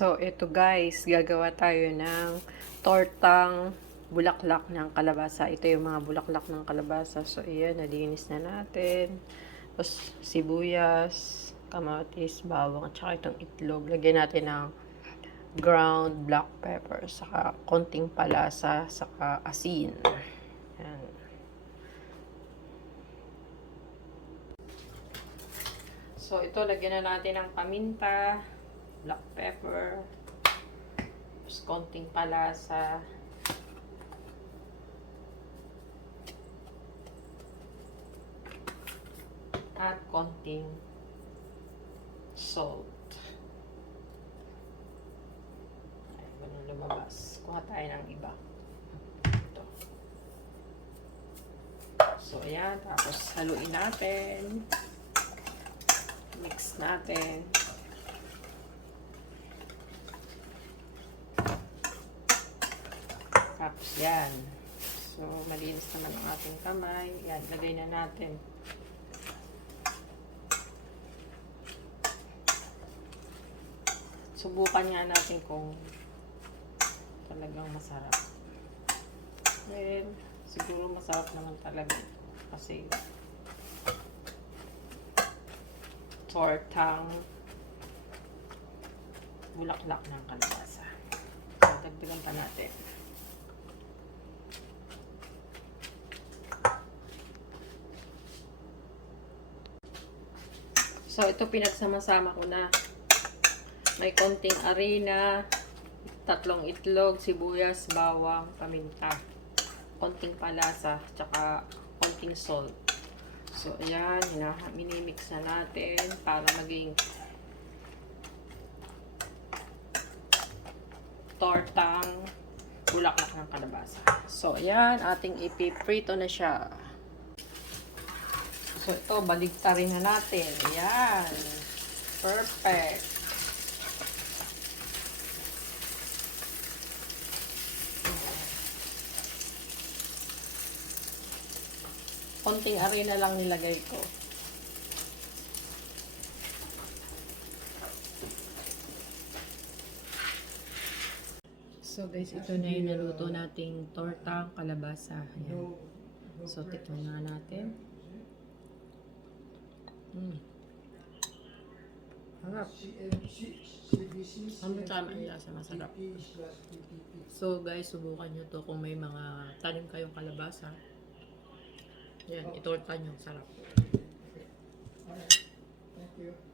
So, ito guys, gagawa tayo ng tortang bulaklak ng kalabasa. Ito yung mga bulaklak ng kalabasa. So, ayan, nalinis na natin. Tapos, sibuyas, kamatis, bawang, at saka itong itlog. Lagyan natin ng ground black pepper, saka konting palasa, saka asin. Ayan. So, ito, lagyan na natin ng paminta, black pepper, tapos konting palasa, at konting salt. Ay, ganun lumabas. Kuha tayo ng iba. Ito. So, ayan. Tapos, haluin natin. Mix natin. Tapos, yan. So, malinis naman ang ating kamay. Yan, lagay na natin. Subukan nga natin kung talagang masarap. Well, siguro masarap naman talaga. Kasi tortang bulaklak ng kalabasa. So, dagdagan pa natin. So, ito pinagsama-sama ko na. May konting arena, tatlong itlog, sibuyas, bawang, paminta, konting palasa, tsaka konting salt. So, ayan, minimix na natin para maging tortang bulaklak ng kalabasa. So, ayan, ating ipiprito na siya. So, ito, baligtarin na natin. Ayan. Perfect. konting arena lang nilagay ko. So guys, ito na yung naluto nating tortang kalabasa. Ayan. So, tikman na natin. Mm. Harap. Ang tama ang lasa, masarap. So guys, subukan nyo to kung may mga tanim kayong kalabasa. Yan, itorta nyo. Sarap. Thank you.